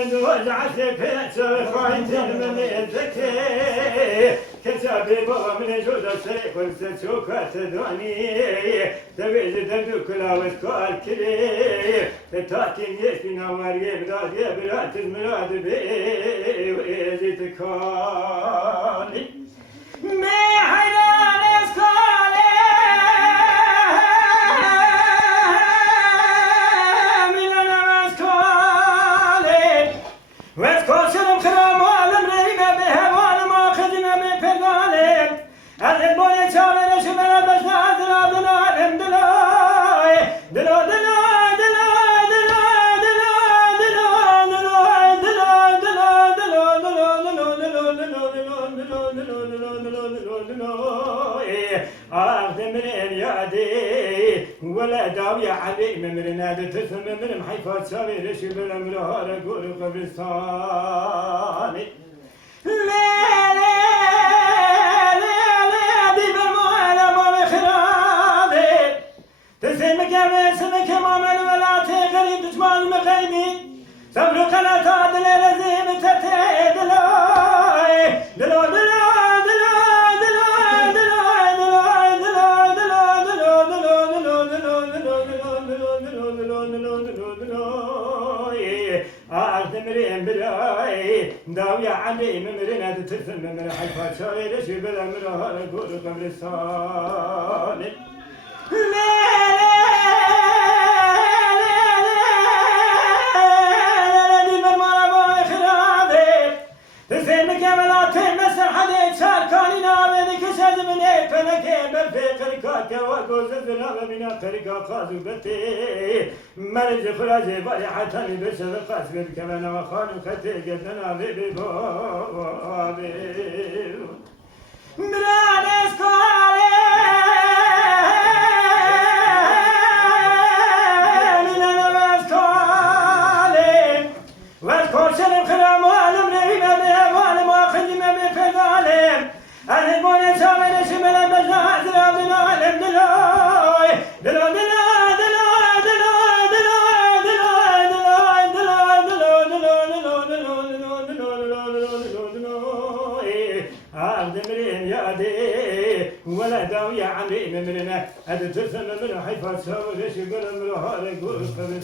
من وزعت في خايت من الذكي كتابي بابا من جود السريق والسوكات دوني تبيز دردو كلا وسكال كلي تتاكين يسنا مريم داد يبرات المراد بي ويزي تكالي مي حيران اسكالي من انا اسكالي واسكال سلم خرام وعلم ريبه بهوان ما خدنا من فردالي البوني شامل شمال بسنا دلا دلا دلا دلا ولا داوية علي ممرنا تسمى من حيفا تساوي ليش بالامرار اقول قبرستاني لا لا لا دي بالمعالى ما بخرابي تسمك يا سمك ما من ولا تغريب تجمال مغيبي صبر قناة عدل لزيم تتعيد دلوي دلو دلو مريم بلاي داوية علي ممرنا تتسم من حيفا شاير شي بلا مرها نقول قبل الصالح مرج خراج بريحة بسر قاسم الكمان وخان ختي جدنا ببابي مرانس كالي لنا مسكالي واذكر سلم خرام وعلم نبينا بهوان ما خدم بفضالي أنا البوني سامن شمل بزنا دلا دلا دلا دلا دلا ولا داوية علي ممرنا هذا تسمى من حيفا تسوي ليش يقول امرها يقول قبل